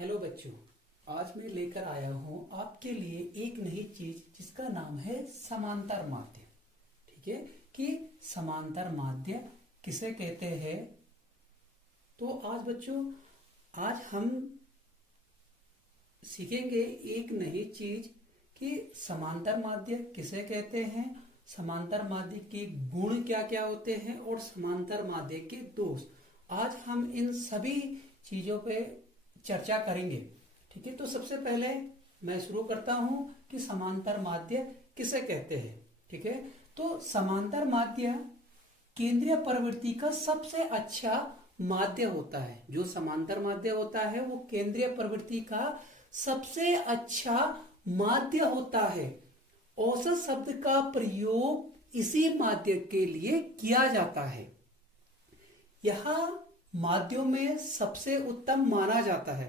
Hello बच्चों, आज मैं लेकर आया हूँ आपके लिए एक नई चीज जिसका नाम है समांतर माध्य। ठीक है कि समांतर माध्य किसे कहते हैं। तो आज बच्चों, आज हम सीखेंगे एक नई चीज कि समांतर माध्य किसे कहते हैं, समांतर माध्य के गुण क्या क्या होते हैं और समांतर माध्य के दोष। आज हम इन सभी चीजों पे चर्चा करेंगे। ठीक है, तो सबसे पहले मैं शुरू करता हूं कि समांतर माध्य किसे कहते हैं। ठीक है, तो समांतर माध्य केंद्रीय प्रवृत्ति का सबसे अच्छा माध्य होता है। जो समांतर माध्य होता है वो केंद्रीय प्रवृत्ति का सबसे अच्छा माध्य होता है। औसत शब्द का प्रयोग इसी माध्य के लिए किया जाता है। यह माध्यों में सबसे उत्तम माना जाता है।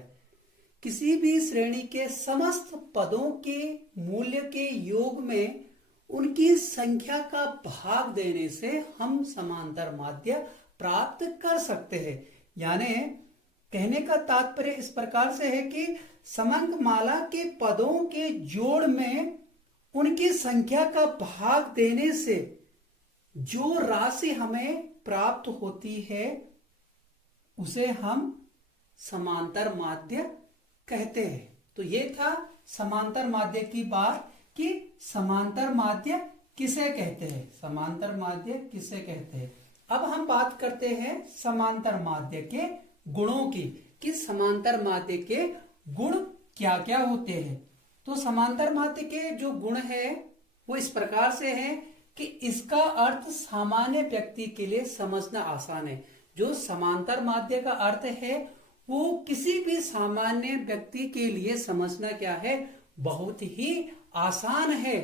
किसी भी श्रेणी के समस्त पदों के मूल्य के योग में उनकी संख्या का भाग देने से हम समांतर माध्य प्राप्त कर सकते हैं। यानी कहने का तात्पर्य इस प्रकार से है कि समंकमाला के पदों के जोड़ में उनकी संख्या का भाग देने से जो राशि हमें प्राप्त होती है उसे हम समांतर माध्य कहते हैं। तो ये था समांतर माध्य की बात कि समांतर माध्य किसे कहते हैं, समांतर माध्य किसे कहते हैं। अब हम बात करते हैं समांतर माध्य के गुणों की कि समांतर माध्य के गुण क्या क्या होते हैं। तो समांतर माध्य के जो गुण है वो इस प्रकार से है कि इसका अर्थ सामान्य व्यक्ति के लिए समझना आसान है। जो समांतर माध्य का अर्थ है वो किसी भी सामान्य व्यक्ति के लिए समझना क्या है, बहुत ही आसान है।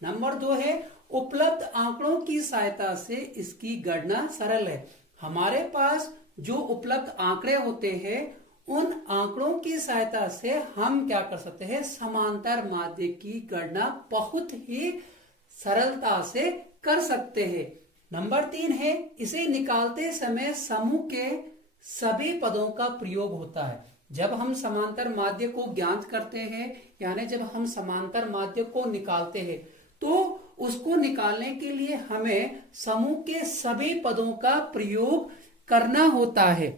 नंबर 2 है उपलब्ध आंकड़ों की सहायता से इसकी गणना सरल है। हमारे पास जो उपलब्ध आंकड़े होते हैं उन आंकड़ों की सहायता से हम क्या कर सकते हैं, समांतर माध्य की गणना बहुत ही सरलता से कर सकते हैं। नंबर 3 है इसे निकालते समय समूह के सभी पदों का प्रयोग होता है। जब हम समांतर माध्य को ज्ञात करते हैं यानी जब हम समांतर माध्य को निकालते हैं तो उसको निकालने के लिए हमें समूह के सभी पदों का प्रयोग करना होता है।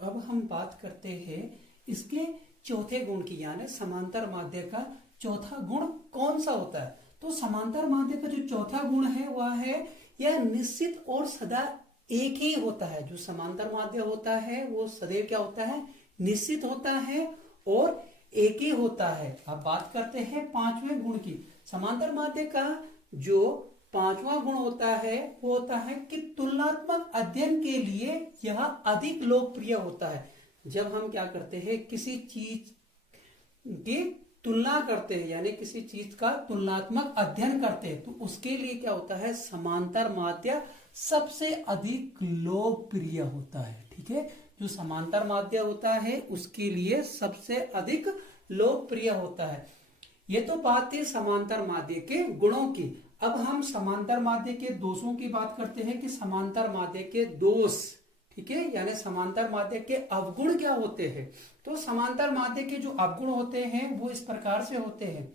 अब हम बात करते हैं इसके चौथे गुण की, यानी समांतर माध्य का चौथा गुण कौन सा होता है। तो समांतर माध्य का जो चौथा गुण है वह है यह निश्चित और सदा एक ही होता है। जो समांतर माध्य होता है वो सदैव क्या होता है, निश्चित होता है और एक ही होता है। अब बात करते हैं पांचवें गुण की। समांतर माध्य का जो पांचवा गुण होता है वो होता है कि तुलनात्मक अध्ययन के लिए यह अधिक लोकप्रिय होता है। जब हम क्या करते हैं, किसी चीज की तुलना करते हैं यानी किसी चीज का तुलनात्मक अध्ययन करते हैं तो उसके लिए क्या होता है, समांतर माध्य सबसे अधिक लोकप्रिय होता है। ठीक है, जो समांतर माध्य होता है उसके लिए सबसे अधिक लोकप्रिय होता है। ये तो बात थी समांतर माध्य के गुणों की। अब हम समांतर माध्य के दोषों की बात करते हैं कि समांतर माध्य के दोष, ठीक है, यानी समांतर माध्य के अवगुण क्या होते हैं। तो समांतर माध्य के जो अवगुण होते हैं वो इस प्रकार से होते हैं।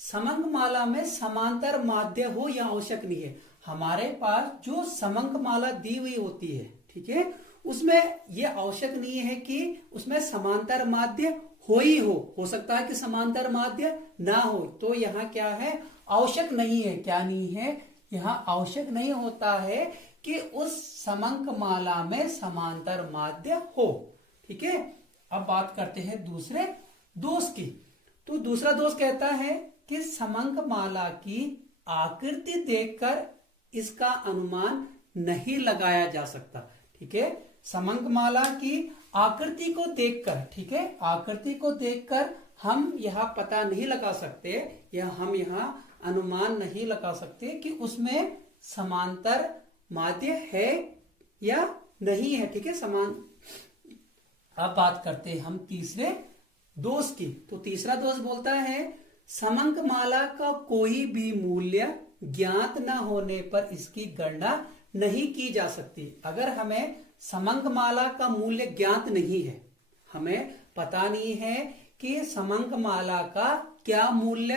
समंकमाला में समांतर माध्य हो यह आवश्यक नहीं है। हमारे पास जो समंकमाला दी हुई होती है, ठीक है, उसमें यह आवश्यक नहीं है कि उसमें समांतर माध्य हो ही हो सकता है कि समांतर माध्य ना हो। तो यहाँ क्या है, आवश्यक नहीं है। क्या नहीं है, यहाँ आवश्यक नहीं होता है कि उस समंकमाला में समांतर माध्य हो। ठीक है, अब बात करते हैं दूसरे दोष की। तो दूसरा दोष कहता है कि समंकमाला की आकृति देखकर इसका अनुमान नहीं लगाया जा सकता। ठीक है, समंकमाला की आकृति को देखकर, ठीक है, आकृति को देखकर हम यह पता नहीं लगा सकते या हम यह अनुमान नहीं लगा सकते कि उसमें समांतर माध्य है या नहीं है। ठीक है, समान। अब बात करते हैं हम तीसरे दोष की। तो तीसरा दोष बोलता है समंकमाला का कोई भी मूल्य ज्ञात न होने पर इसकी गणना नहीं की जा सकती। अगर हमें समंक माला का मूल्य ज्ञात नहीं है, हमें पता नहीं है कि समंक माला का क्या मूल्य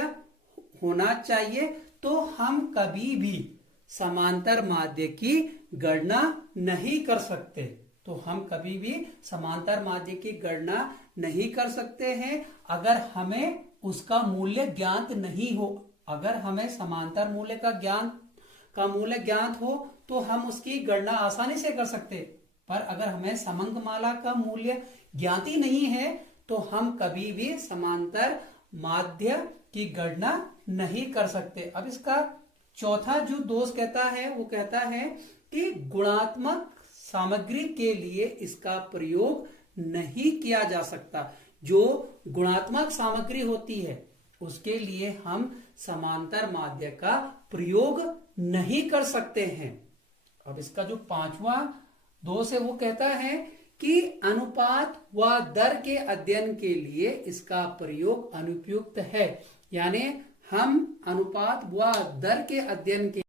होना चाहिए, तो हम कभी भी समांतर माध्य की गणना नहीं कर सकते। तो हम कभी भी समांतर माध्य की गणना नहीं कर सकते हैं अगर हमें उसका मूल्य ज्ञात नहीं हो। अगर हमें समांतर मूल्य का मूल्य ज्ञात हो तो हम उसकी गणना आसानी से कर सकते, पर अगर हमें समंक माला का मूल्य ज्ञात ही नहीं है तो हम कभी भी समांतर माध्य की गणना नहीं कर सकते। अब इसका चौथा जो दोष कहता है वो कहता है कि गुणात्मक सामग्री के लिए इसका प्रयोग नहीं किया जा सकता। जो गुणात्मक सामग्री होती है उसके लिए हम समांतर माध्य का प्रयोग नहीं कर सकते हैं। अब इसका जो पांचवा दोष है वो कहता है कि अनुपात व दर के अध्ययन के लिए इसका प्रयोग अनुपयुक्त है। यानी हम अनुपात व दर के अध्ययन के